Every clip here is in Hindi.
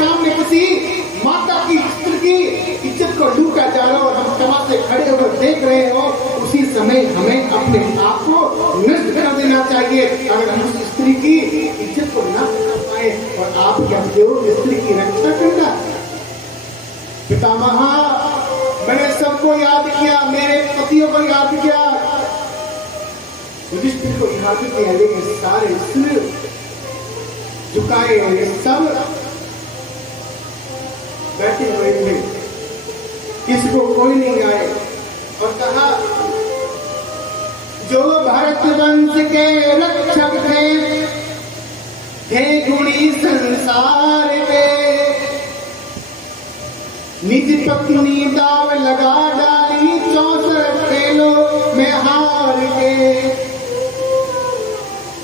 सामने किसी माता की स्त्री की इज्जत को लूटा जा रहा हो और हम क्षमा से खड़े होकर देख रहे हो, उसी समय हमें अपने आप को नष्ट कर देना चाहिए अगर हम उस स्त्री की इज्जत को न कर पाए। और आप कहते हो स्त्री की रक्षा करना। पितामह, मैंने सबको याद किया, मेरे पतियों को याद किया, युधिष्ठिर को याद किया, लेकिन सारे सिर झुकाए हुए सब बैठे हुए थे, किसको कोई नहीं आए। और कहा जो भारत वंश के रक्षक थे गुणी संसार के, निज पत्नी दाव लगा डाली 64 खेलों में हार के।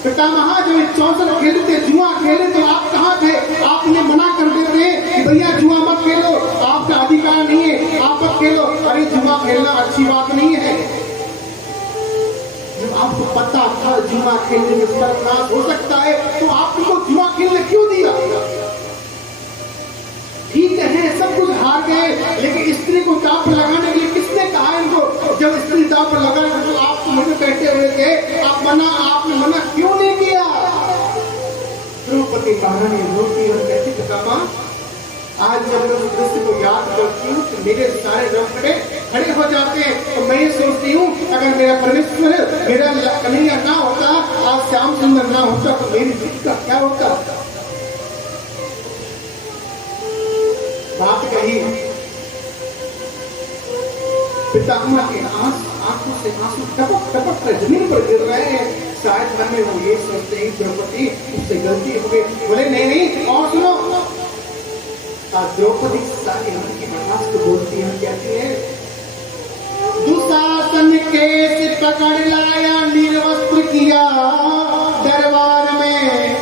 पितामह, जो 64 खेलते जुआ खेले तो आप कहाँ थे? आपने मना कर देते कि भैया जुआ मत खेलो, आपका अधिकार नहीं है, आप मत खेलो। अरे जुआ खेलना अच्छी बात नहीं है। जब आपको पता था जुआ खेलने में सर्वनाश हो सकता है तो आपको जुआ खेलने क्यों दिया? ठीक है, सब कुछ हार गए, लेकिन स्त्री को दांव पर लगाने के लिए किसने कहा इनको? जब स्त्री दांव पर लगा तो आप मुझे बैठे हुए थे, आपने मना क्यों नहीं किया? द्रौपदी महारानी रोती और कहती, पितामह, आज जब मैं उस दृश्य को याद करती हूँ तो मेरे सारे रोंगटे खड़े हो जाते हैं। तो मैं ये सोचती हूँ, अगर मेरा परमेश्वर, मेरा कन्हैया ना होता, आज श्याम सुंदर ना होता, तो मेरी जीत का क्या होता? बात कही, पितामह के आंखों से आंसू टपक टपक कर जमीन पर गिर रहे हैं। शायद मन में वो ये सोचते हैं, द्रौपदी उससे गलती हो गई। बोले नहीं, और सुनो। द्रौपदी सारी मन की बर्दाश्त को बोलती है, कहती है, दुशासन केस पकड़ लाया, निर्वस्त्र किया दरबार में,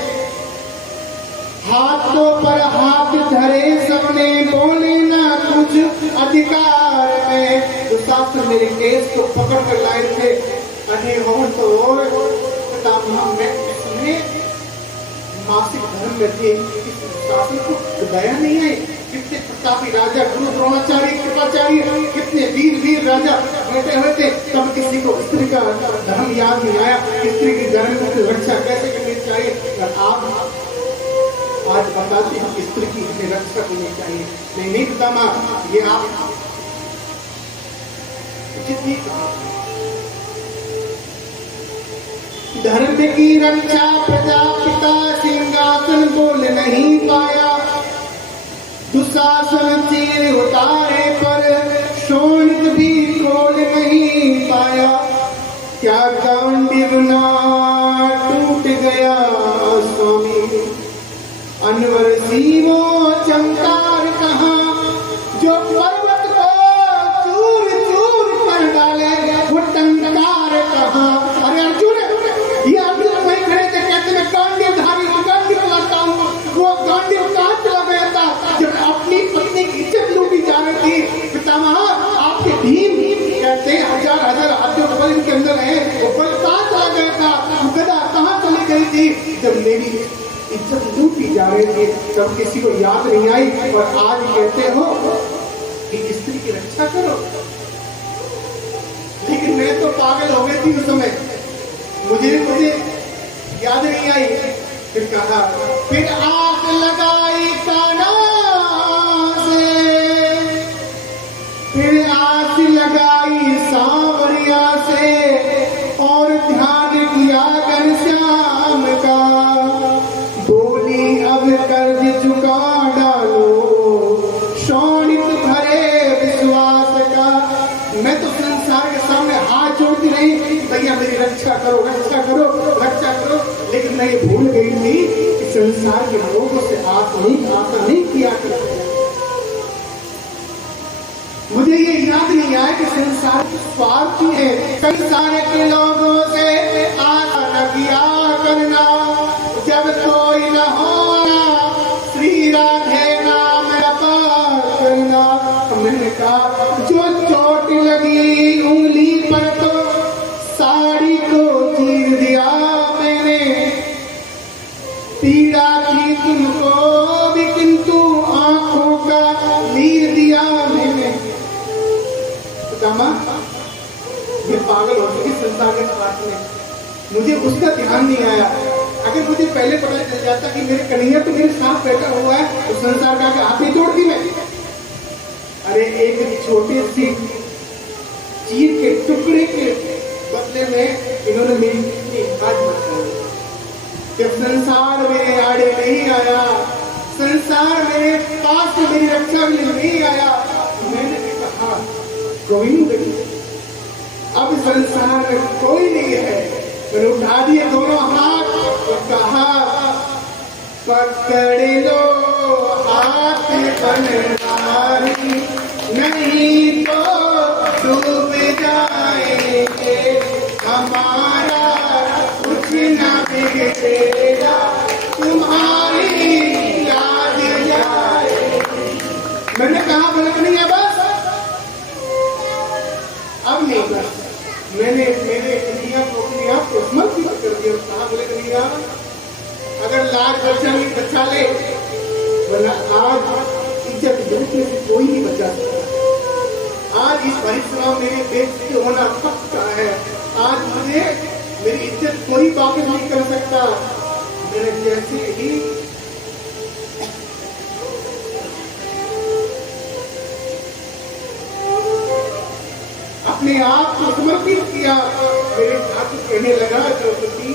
हाथों पर हाथ धरे सबने, बोले ना कुछ अधिकार में। दुशासन मेरे केस को पकड़ कर लाए थे, अरे हो तो मासिक धर्म में थे, शासन को दया नहीं है। कितने प्रतापी राजा गुरु द्रोणाचार्य, कृपाचार्य, कितने वीर राजा बैठे हुए थे, तब किसी को स्त्री का धर्म याद नहीं आया, स्त्री की धर्म की रक्षा कैसे करनी चाहिए। और आप आज बताते हैं स्त्री की हमें रक्षा करनी चाहिए। नहीं पितामह, ये आप उचित नहीं कहा। धर्म की रक्षा प्रजापिता सिंहासन बोल नहीं पाया, दुशासन चीर उतारे पर शोणित भी खोल नहीं पाया। क्या गांडीव ना टूट गया स्वामी, अनवर सीवो चमकार कहाँ, जो पर्वत को चूर चूर कर डाले वो टंकार कहाँ। अरे अर्जुन, ये अर्जुन वहीं खड़े थे, कहते मैं गांडीव धारी हूँ, गांडीव चलाता हूँ। वो गांडीव कहाँ चला गया था जब अपनी पत्नी की इज्जत लूटी जा रही थी? पितामह, आपके भीम कहते हैं हजार हाथियों का बल इनके अंदर है, वो बल कहाँ चला गया था? वो गदा कहाँ चली गई थी जब मेरी इज्जत लूटी जा रही थी? तब किसी को याद नहीं आई। और आज कहते हो कि स्त्री की रक्षा करो, लेकिन मैं तो पागल हो गई थी उस समय, मुझे याद नहीं आई। फिर कहा, फिर आग लगाई काना से, फिर आस लगाई सांवरिया से, और ध्यान किया घनश्याम का, बोली अब कर्ज चुका डालो, शोणित भरे विश्वास का। मैं तो संसार के सामने हाथ जोड़ती रही, भैया मेरी रक्षा करो, रक्षा करो, रक्षा करो, लेकिन मैं ये भूल गई थी कि संसार के लोगों से आशा नहीं किया करते। मुझे ये याद नहीं आया कि संसार स्वार्थी है, कई सारे के लोगों से आशा न किया करना, जब कोई न होना श्री राधे नाम जपा करना। मैंने कहा, जो चोट लगी उंगली पर तो साड़ी को चीर दिया मैंने, पीड़ा थी तुमको भी किंतु पास में, मुझे उसका ध्यान नहीं आया। अगर मुझे पहले पता चल जाता कि मेरे कन्हैया तो मेरे साथ बैठा हुआ है तो संसार का हाथ नहीं तोड़ती मैं। अरे एक छोटे सी चीर के टुकड़े के बदले में इन्होंने मेरी आज बचाई। जब संसार मेरे आड़े नहीं आया, संसार मेरे पास मेरी रक्षा में नहीं आया, मैंने भी कहा गोविंद अब संसार में कोई नहीं है। मैंने उठा दिए दोनों हाथ और कहा पकड़ लो हाथ बनवारी, नहीं तो डूब जाएंगे, हमारा कुछ ना बिगड़ेगा, तुम्हारी याद जाए। मैंने कहा बलक नहीं है बस, अब नहीं बस। मैंने मेरे कन्हैया को अपने आप को समर्पित कर दिया। कहा बोले कन्हैया अगर लाज बचा ले, वरना आज इज्जत लूटने से कोई नहीं बचा सकता। आज इस परिश्रम मेरे बेइज्जती होना पक्का है। आज मुझे मेरी इज्जत कोई वापस नहीं कर सकता। मैंने जैसे ही अपने आप को समर्पित किया, मेरे ठाकुर कहने लगा द्रौपदी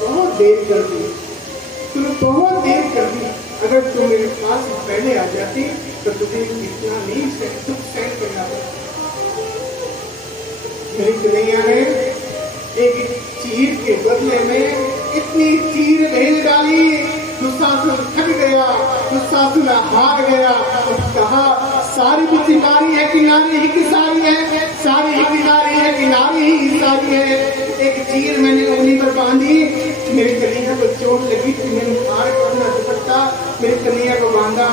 बहुत देर कर दी, तूने बहुत देर कर दी। अगर तुम मेरे पास पहले आ जाती तो तुझे इतना नहीं दुख सहन करना पड़ता। मेरी कन्हैया ने एक चीर के बदले में इतनी चीर भेज डाली, दुशासन थक गया, दुशासन हार गया। कहा सारी भी चिंगारी है कि नारी ही की सारी है, सारी ही की नारी है कि नारी ही सारी है। एक चीर मैंने उंगली पर बांधी, मेरी कन्हैया को चोट लगी कि मैंने हार करना दुपट्टा मेरी कन्हैया को बांधा।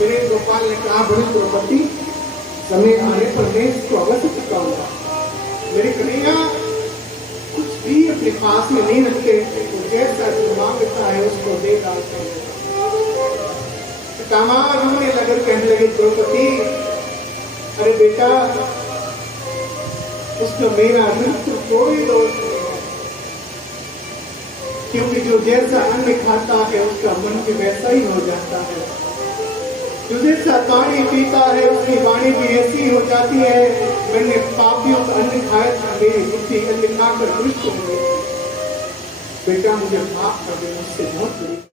मेरे गोपाल ने कहा बड़ी द्रौपदी समय आने पर मैं इसको अवश्य चुकाऊंगा। मेरी कन्हैया कुछ भी अपने पास में नहीं रखते, तो जैसा जो मांगता है उसको दे डालते हैं। कामार रोने लगे, कहने लगे द्रौपदी अरे बेटा उसका मेरा बिल्कुल कोई दोष नहीं है, क्योंकि जो जैसा अन्न खाता है उसका मन भी वैसा ही हो जाता है। जो जैसा पानी पीता है उसकी वाणी भी ऐसी हो जाती है। मैंने पापियों का अन्न खाया था, मेरी बुद्धि अन्न खाकर दुष्ट हो गई। बेटा मुझे माफ कर दे, मुझसे बहुत